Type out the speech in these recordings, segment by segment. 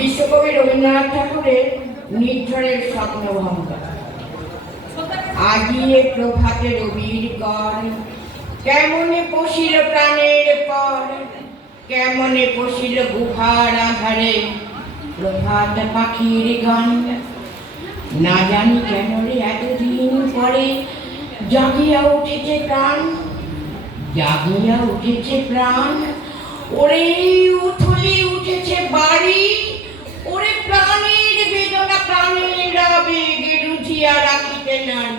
বিশ্বকবি রবীন্দ্রনাথ ঠাকুরের নির্ঝরের স্বপ্ন ভঙ্গ। আজিয়ে প্রভাতে রবির কর, কেমনে পশিল প্রাণের পর, কেমনে পশিল গুহার আধারে প্রভাত পাখির গান না জানি কেন এতদিন পরে জাগিয়া উঠেছে প্রাণ, জাগিয়া উঠেছে প্রাণ, ওরে উঠলি উঠেছে রুচিয়া রাখিতে নাই।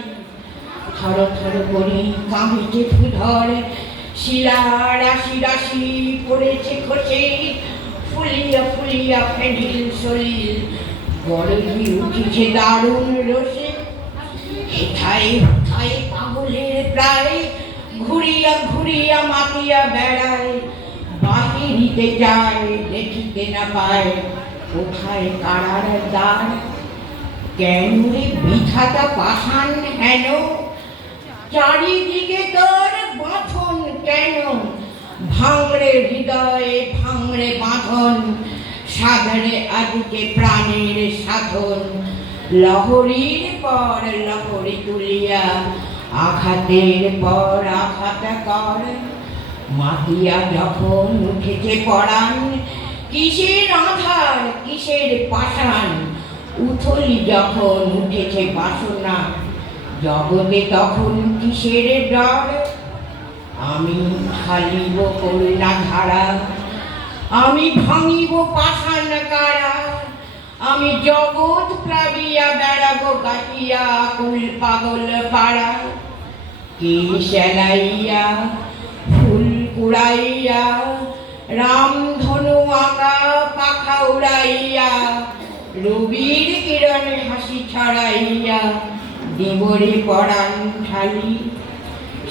থর থর করে কামিতে ফুধর শিলা রাশি রাশি পড়েছে খসে। ফুলিয়া ফুলিয়া ফেনিল শরীর গরজি উঠেছে দারুণ রসে। হেথায় হেথায় পাগলের প্রায়, ঘুরিয়া ঘুরিয়া মাতিয়া বেড়ায়। বাহিরিতে যায়, দেখিতে না পায়, কোথায় কারার দ্বার? কেন বিধাতা পাষাণ হেন? চারিদিকে তোর বাঁধন কেন? ভাঙড়ে হৃদয়ে ভাঙড়ে বাঁধন সাধনে আজকে প্রাণের সাধন। লহরীর পর লহরী তুলিয়া, আঘাতের পর আঘাত কর। মাতিয়া যখন উঠেছে পড়ান কিসের আধার, কিসের পাষাণ? উথলি যখন উঠেছে বাসনা, জগতে তখন কিসের ডর? আমি ঢালিব করুণা ধারা আমি ভাঙিব পাষাণ কারা আমি জগৎ প্লাবিয়া বেড়াবো গাহিয়া কুল পাগল পাড়া। কে সেলাইয়া, ফুল কুড়াইয়া, রামধনু আঁকা পাখা উড়াইয়া রবির কিরণে হাসি ছড়াইয়া দেবরে পরাণ ঢালি।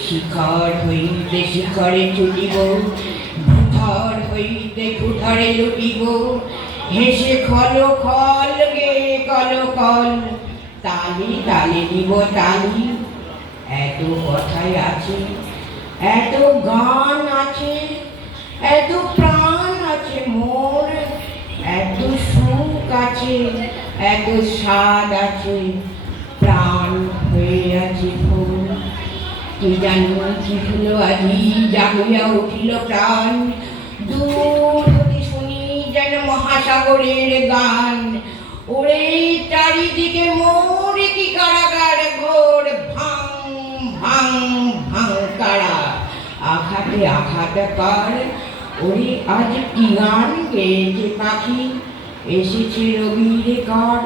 শিখর হইতে শিখরে চলিব ভূধর হইতে ভূধরে লুটিব। হেসে খল খল গে কল কল তালি তালি নিব তালি এত কথাই আছে, এত গান আছে, এত প্রাণ আছে সুখ আছে এত স্বাদ আছে প্রাণ হয়ে আছে কি জানো কি হলো আজি? জাগিয়া উঠিল প্রাণ। দূর হতে শুনি যেন মহাসাগরের গান। ওরে চারিদিকে মোর কি কারাগার ঘোর? ভাং ভাং ভাং কারা? আঘাতে আঘাত কর ওরে আজ কি গান গেয়েছে পাখি এসেছে রবির কর